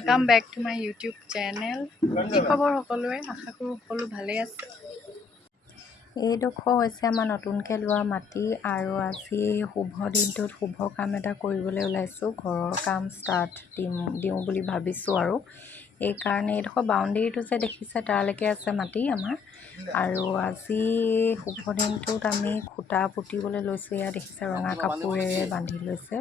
Welcome back to my YouTube channel. কি খবৰ সকলোৰে? আশা কৰোঁ সকলো ভালে আছে। এইডোখৰ হৈছে আমাৰ নতুনকৈ লোৱা মাটি আৰু আজি শুভ দিনটোত শুভ কাম এটা কৰিবলৈ ওলাইছোঁ। ঘৰৰ কাম ষ্টাৰ্ট দিওঁ বুলি ভাবিছোঁ আৰু এইকাৰণে এইডোখৰ বাউণ্ডেৰীটো যে দেখিছে তালৈকে আছে মাটি আমাৰ। আৰু আজি শুভ দিনটোত আমি খুঁটা পুতিবলৈ লৈছোঁ। এয়া দেখিছে ৰঙা কাপোৰেৰে বান্ধি লৈছে।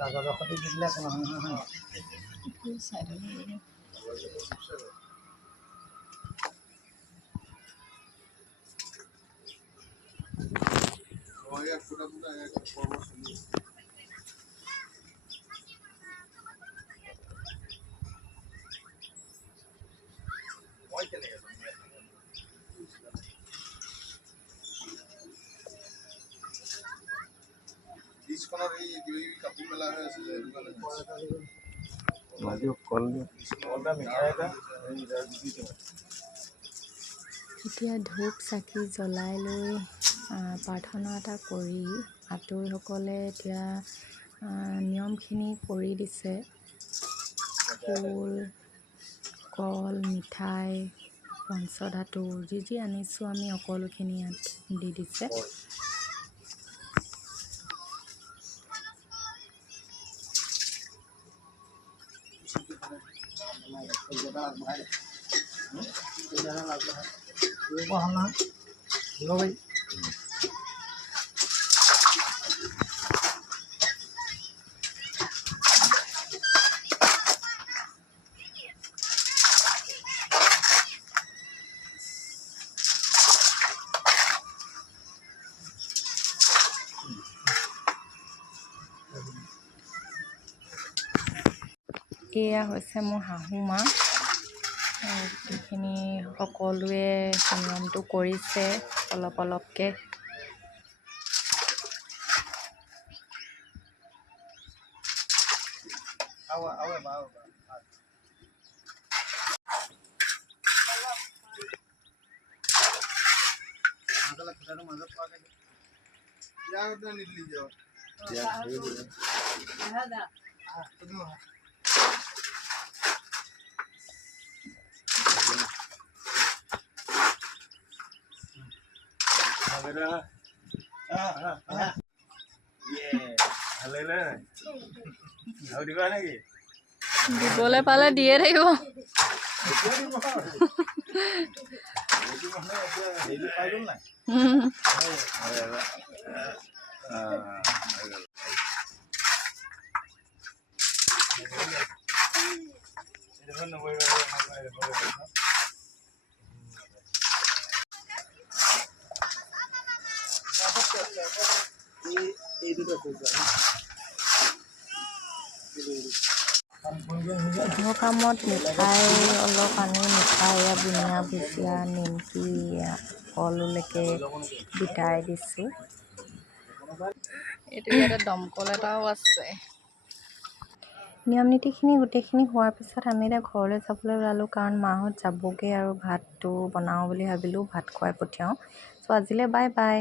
কাগজৰ সৈতে দি দিলে একো নহয় নহয়। এতিয়া ধূপ চাকি জ্বলাই লৈ প্ৰাৰ্থনা এটা কৰি আতৰিসকলে এতিয়া নিয়মখিনি কৰি দিছে। ফুল, কল, মিঠাই, পঞ্চধাতু যি আনিছোঁ আমি সকলোখিনি ইয়াত দি দিছে। এয়া হৈছে মোৰ শাহু মা। এইখিনি সকলোৱে নিয়মটো কৰিছে অলপকৈ। দিবলৈ পালে দিয়ে থাকিব। শুভ কামত মিঠাই অলপ আনি মিঠাই বুনিয়া ভুজিয়া নিমকি কললৈকে বিটাই দিছোঁ। এইটো ইয়াতে দমকল এটাও আছে। নিয়ম নীতিখিনি গোটেইখিনি হোৱাৰ পিছত আমি এতিয়া ঘৰলৈ যাবলৈ ওলালোঁ, কাৰণ মাহঁত যাবগৈ আৰু ভাতটো বনাওঁ বুলি ভাবিলোঁ, ভাত খুৱাই পঠিয়াওঁ। চ' আজিলৈ বাই বাই।